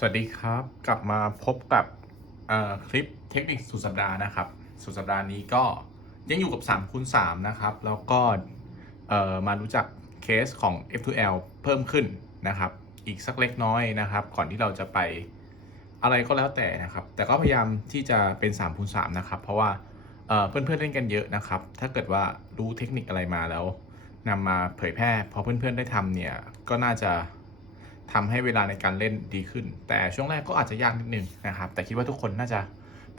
สวัสดีครับกลับมาพบกับคลิปเทคนิคสุดสัปดาห์นะครับ สุดสัปดาห์นี้ก็ยังอยู่กับ3คูณ3นะครับ แล้วก็มารู้จักเคสของ F2L เพิ่มขึ้นนะครับ อีกสักเล็กน้อยนะครับ ก่อนที่เราจะไปอะไรก็แล้วแต่นะครับ แต่ก็พยายามที่จะเป็น3คูณ3นะครับ เพราะว่าเอ่อเพื่อนๆเล่นกันเยอะนะครับ ถ้าเกิดว่ารู้เทคนิคอะไรมาแล้วนำมาเผยแพร่พอเพื่อนๆได้ทำเนี่ยก็น่าจะ ทำให้เวลาในการเล่นดีขึ้น แต่ช่วงแรกก็อาจจะยากนิดนึงนะครับ แต่คิดว่าทุกคนน่าจะ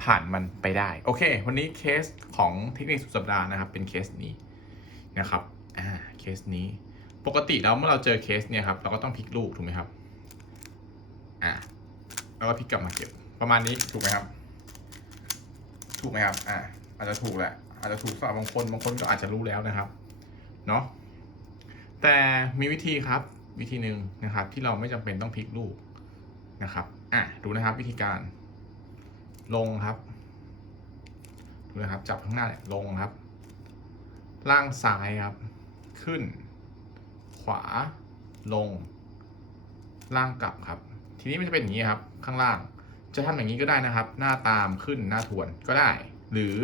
ผ่านมันไปได้ โอเค วันนี้เคสของเทคนิคสุดสัปดาห์นะครับ เป็นเคสนี้นะครับ อ่า เคสนี้ ปกติแล้วเมื่อเราเจอเคสเนี่ยครับ เราก็ต้องพลิกลูกถูกไหมครับ อ่า แล้วก็พลิกกลับมาเก็บ ประมาณนี้ถูกไหมครับ ถูกไหมครับ อ่า อาจจะถูกแหละ อาจจะถูกสำหรับบางคน บางคนก็อาจจะรู้แล้วนะครับ เนาะแต่มีวิธีครับ วิธีหนึ่งนะครับ ที่เราไม่จำเป็นต้องพลิกลูกนะครับอะดูนะครับวิธีการ ลงครับดูนะครับ จับข้างหน้าเนี่ยลงครับ ล่างซ้ายครับ ขึ้น ขวาลง ล่างกลับครับ ทีนี้มันจะเป็นอย่างนี้ครับ ข้างล่าง จะทำอย่างนี้ก็ได้นะครับ หน้าตามขึ้นหน้าทวนก็ได้ หรือ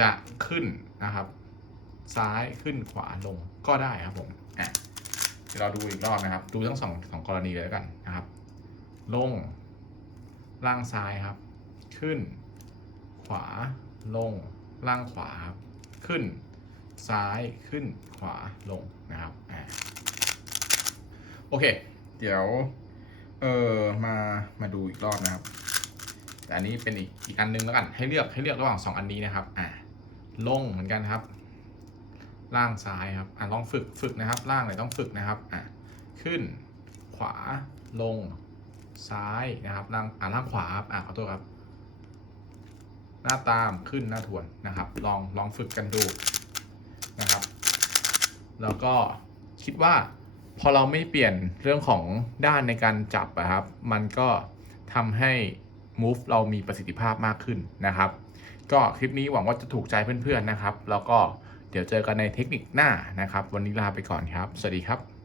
จะขึ้นนะครับ ซ้ายขึ้นขวาลงก็ได้ครับผมอะ เดี๋ยวเราดูอีกรอบนะครับ ดูทั้งสองสองกรณีเลยแล้วกันนะครับ ลง ล่างซ้ายครับ ขึ้น ขวา ลง ล่างขวาครับ ขึ้น ซ้ายขึ้นขวาลงนะครับอ่าโอเค เดี๋ยว เออมามาดูอีกรอบนะครับ แต่อันนี้เป็นอีกอีกอันนึงแล้วกัน ให้เลือกให้เลือกระหว่างสองอันนี้นะครับ อ่าลงเหมือนกันครับ ล่างซ้ายครับอะลองฝึกฝึกนะครับล่างไหนต้องฝึกนะครับอะขึ้นขวาลงซ้ายนะครับล่างอะล่างขวาครับอะขอโทษครับ หน้าตามขึ้นหน้าทวนนะครับ ลองลองฝึกกันดูนะครับ แล้วก็คิดว่าพอเราไม่เปลี่ยนเรื่องของด้านในการจับอะครับ มันก็ทำให้ move เรามีประสิทธิภาพมากขึ้นนะครับ ก็คลิปนี้หวังว่าจะถูกใจเพื่อนๆนะครับ แล้วก็ เดี๋ยวเจอกันในเทคนิคหน้านะครับ วันนี้ลาไปก่อนครับ สวัสดีครับ